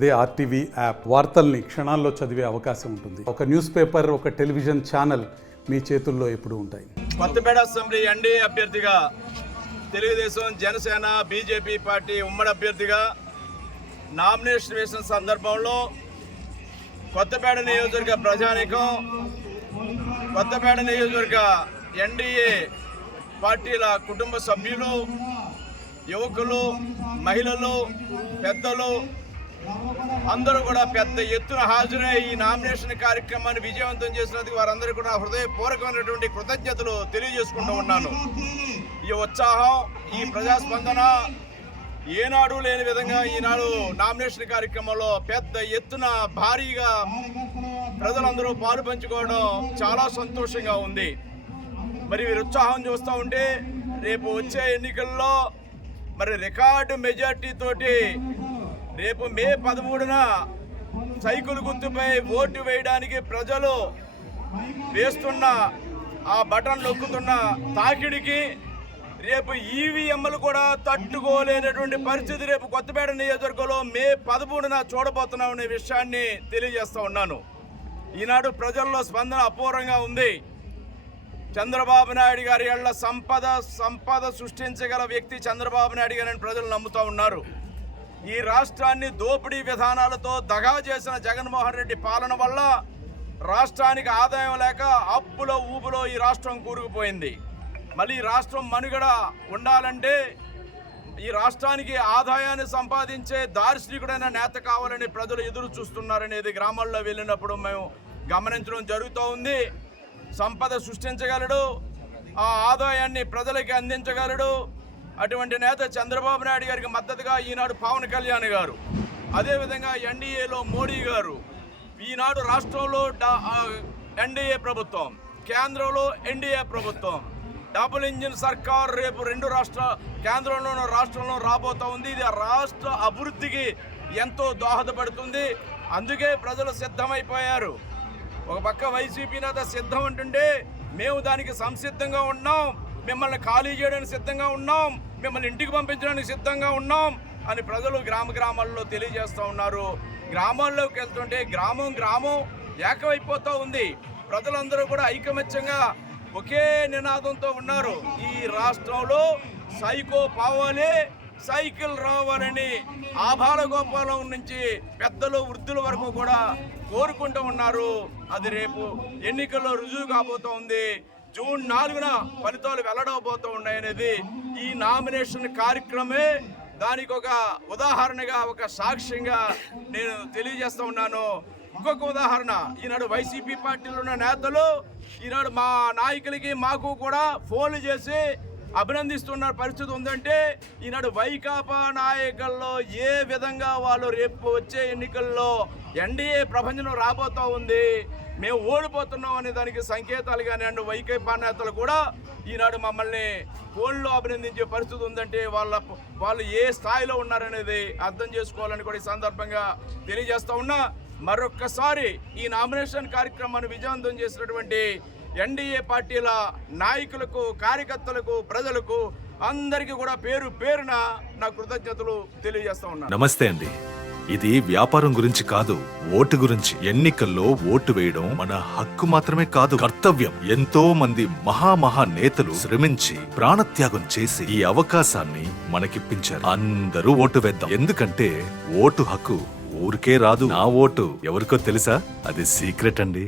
అదే RTV app వార్తల్ని క్షణాల్లో చదివే అవకాశం ఉంటుంది. ఒక న్యూస్ పేపర్, ఒక టెలివిజన్ ఛానల్ మీ చేతుల్లో ఎప్పుడూ ఉంటాయి. కొత్తపేట అసెంబ్లీ ఎన్డీఏ అభ్యర్థిగా తెలుగుదేశం, జనసేన, బీజేపీ పార్టీ ఉమ్మడి అభ్యర్థిగా నామినేషన్ వేసిన సందర్భంలో కొత్తపేట నియోజకవర్గ ప్రజానీకం, కొత్తపేట నియోజకవర్గ ఎన్డీఏ పార్టీల కుటుంబ సభ్యులు, యువకులు, మహిళలు, పెద్దలు అందరూ కూడా పెద్ద ఎత్తున హాజరై ఈ నామినేషన్ కార్యక్రమాన్ని విజయవంతం చేసినందుకు వారందరికీ కూడా హృదయపూర్వకమైనటువంటి కృతజ్ఞతలు తెలియజేసుకుంటూ ఉన్నాను. ఈ ఉత్సాహం, ఈ ప్రజాస్పందన ఏనాడు లేని విధంగా ఈనాడు నామినేషన్ కార్యక్రమంలో పెద్ద ఎత్తున భారీగా ప్రజలందరూ పాలు పంచుకోవడం చాలా సంతోషంగా ఉంది. మరి వీరి ఉత్సాహం చూస్తూ ఉంటే రేపు వచ్చే ఎన్నికల్లో మరి రికార్డు మెజార్టీ తోటి రేపు మే 13న సైకిల్ గుర్తుపై ఓటు వేయడానికి ప్రజలు వేస్తున్న ఆ బటన్ నొక్కుతున్న తాకిడికి రేపు ఈవీఎంలు కూడా తట్టుకోలేనటువంటి పరిస్థితి రేపు కొత్తపేట నియోజకవర్గంలో మే 13న చూడబోతున్నామనే విషయాన్ని తెలియజేస్తూ ఉన్నాను. ఈనాడు ప్రజల్లో స్పందన అపూర్వంగా ఉంది. చంద్రబాబు నాయుడు గారి ఏళ్ల సంపద సృష్టించగల వ్యక్తి చంద్రబాబు నాయుడు గారిని ప్రజలు నమ్ముతూ ఉన్నారు. ఈ రాష్ట్రాన్ని దోపిడీ విధానాలతో దగా చేసిన జగన్మోహన్ రెడ్డి పాలన వల్ల రాష్ట్రానికి ఆదాయం లేక అప్పులో ఊపులో ఈ రాష్ట్రం కూరుకుపోయింది. మళ్ళీ ఈ రాష్ట్రం మనుగడ ఉండాలంటే ఈ రాష్ట్రానికి ఆదాయాన్ని సంపాదించే దార్శనికుడైన నేత కావాలని ప్రజలు ఎదురు చూస్తున్నారనేది గ్రామాల్లో వెళ్ళినప్పుడు మేము గమనించడం జరుగుతూ ఉంది. సంపద సృష్టించగలడు, ఆ ఆదాయాన్ని ప్రజలకి అందించగలడు. అటువంటి నేత చంద్రబాబు నాయుడు గారికి మద్దతుగా ఈనాడు పవన్ కళ్యాణ్ గారు, అదేవిధంగా ఎన్డీఏలో మోడీ గారు, ఈనాడు రాష్ట్రంలో ఎన్డీఏ ప్రభుత్వం, కేంద్రంలో ఎన్డీఏ ప్రభుత్వం, డబుల్ ఇంజిన్ సర్కార్ రేపు రెండు కేంద్రంలోనూ రాష్ట్రంలో రాబోతూ ఉంది. ఇది రాష్ట్ర అభివృద్ధికి ఎంతో దోహదపడుతుంది. అందుకే ప్రజలు సిద్ధమైపోయారు. ఒక పక్క వైసీపీ నేత సిద్ధం అంటుంటే మేము దానికి సంసిద్ధంగా ఉన్నాం, మిమ్మల్ని ఖాళీ చేయడానికి సిద్ధంగా ఉన్నాం, మిమ్మల్ని ఇంటికి పంపించడానికి సిద్ధంగా ఉన్నాం అని ప్రజలు గ్రామాల్లో తెలియజేస్తూ ఉన్నారు. గ్రామాల్లోకి వెళ్తుంటే గ్రామం ఏకమైపోతూ ఉంది. ప్రజలందరూ కూడా ఐకమత్యంగా ఒకే నినాదంతో ఉన్నారు. ఈ రాష్ట్రంలో సైకో పోవాలి, సైకిల్ రావాలని ఆభారగోపాలం నుంచి పెద్దలు వృద్ధుల వరకు కూడా కోరుకుంటూ ఉన్నారు. అది రేపు ఎన్నికల్లో రుజువు కాబోతూ ఉంది. జూన్ 4న ఫలితాలు వెల్లడవబోతూ ఉన్నాయనేది ఈ నామినేషన్ కార్యక్రమే దానికి ఒక ఉదాహరణగా, ఒక సాక్ష్యంగా నేను తెలియజేస్తూ ఉన్నాను. ఇంకొక ఉదాహరణ, ఈనాడు వైసీపీ పార్టీలో ఉన్న నేతలు ఈనాడు మా నాయకులకి మాకు కూడా ఫోన్లు చేసి అభినందిస్తున్న పరిస్థితి ఉందంటే ఈనాడు వైకాపా నాయకుల్లో ఏ విధంగా వాళ్ళు రేపు వచ్చే ఎన్నికల్లో ఎన్డీఏ ప్రభంజనం రాబోతూ ఉంది, మేము ఓడిపోతున్నాం అనే దానికి సంకేతాలు కానీ వైకాపా నేతలు కూడా ఈనాడు మమ్మల్ని ఫోన్లో అభినందించే పరిస్థితి ఉందంటే వాళ్ళు ఏ స్థాయిలో ఉన్నారనేది అర్థం చేసుకోవాలని కూడా ఈ సందర్భంగా తెలియజేస్తూ ఉన్నా. మరొక్కసారి ఈ నామినేషన్ కార్యక్రమాన్ని విజయవంతం చేసినటువంటి ఎన్డీఏ పార్టీల నాయకులకు, కార్యకర్తలకు, ప్రజలకు అందరికీ కూడా పేరు పేరున నా కృతజ్ఞతలు తెలియజేస్తా ఉన్నాను. నమస్తే అండి. ఇది వ్యాపారం గురించి కాదు, ఓటు గురించి. ఎన్నికల్లో ఓటు వేయడం మన హక్కు మాత్రమే కాదు, కర్తవ్యం. ఎంతో మంది మహా నేతలు శ్రమించి ప్రాణత్యాగం చేసి ఈ అవకాశాన్ని మనకిప్పించారు. అందరూ ఓటు వేద్దాం. ఎందుకంటే ఓటు హక్కు ఊరికే రాదు. నా ఓటు ఎవరికో తెలుసా? అది సీక్రెట్ అండి.